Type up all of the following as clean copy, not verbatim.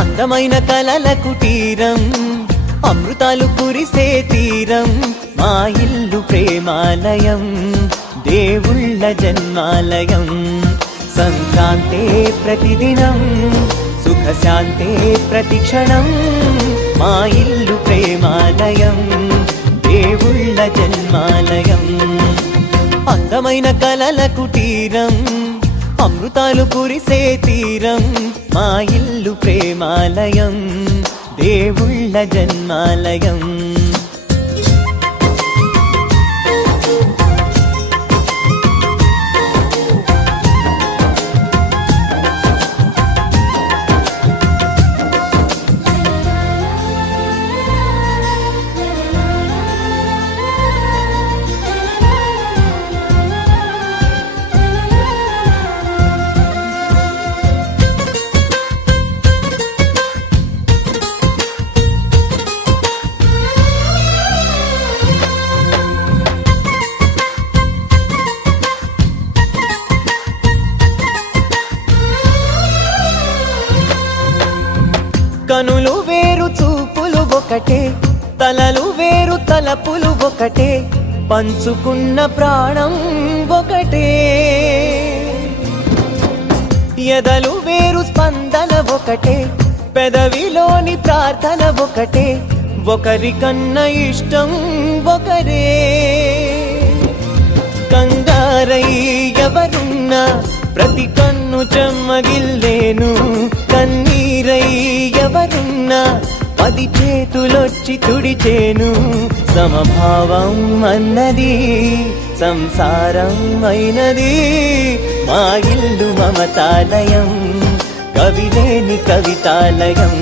అందమైన కలల కుటీరం, అమృతాలు కురిసే తీరం, మా ఇల్లు ప్రేమాలయం, దేవుళ్ళ జన్మాలయం. సంక్రాంతే ప్రతిదినం, సుఖశాంతే ప్రతిక్షణం, మా ఇల్లు ప్రేమాలయం, దేవుళ్ళ జన్మాలయం. అందమైన కలల కుటీరం, అమృతాలు కురిసే తీరం, మా ఇల్లు ప్రేమాలయం, దేవుళ్ళ జన్మాలయం. కనులు వేరు చూపులు ఒకటే, తలలు వేరు తలపులు ఒకటే, పంచుకున్న ప్రాణం ఒకటే. ఎదలు వేరు స్పందన ఒకటే, పెదవిలోని ప్రార్థన ఒకటే, ఒకరికన్నా ఇష్టం ఒకరే. కంగారై ఎవరున్నా ప్రతి కన్ను చెమ్మగిల్లేను, కన్నీరై ఎవరున్నా 10 చేతులొచ్చి తుడిచేను. సమభావం అన్నది సంసారం అయినది, మా ఇల్లు మమతాలయం, కవిలేని కవితాలయం.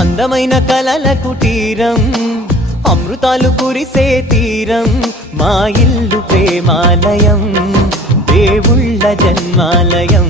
అందమైన కలల కుటీరం, అమృతాలు కురిసే తీరం, మా ఇల్లు ప్రేమాలయం, దేవుళ్ళ జన్మాలయం.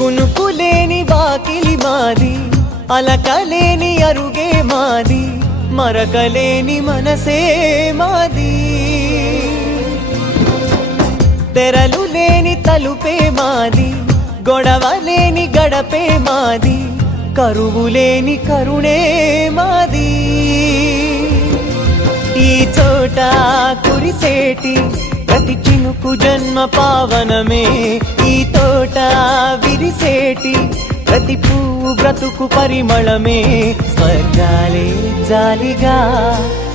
కునుకులేని వాకిలి మాది, అలకలేని అరుగే మాది, మరకలేని మనసే మాది. తెరలు లేని తలుపే మాది, గొడవ లేని గడపే మాది, కరువు లేని కరుణే మాది. ఈ చోట కురిసేటి ప్రతి చినుకు జన్మ పావనమే, ఈ తోట విరిసేటి ప్రతి పువ్వు బ్రతుకు పరిమళమే. స్వర్గాలే జాలిగా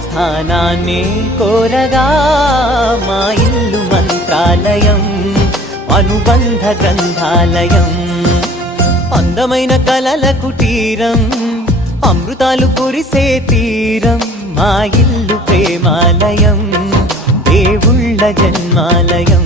స్థానాన్ని కోరగా, మా ఇల్లు మంత్రాలయం, అనుబంధ గ్రంథాలయం. అందమైన కలల కుటీరం, అమృతాలు కురిసే తీరం, మా ఇల్లు ప్రేమాలయం, దేవుళ్ళ జన్మాలయం.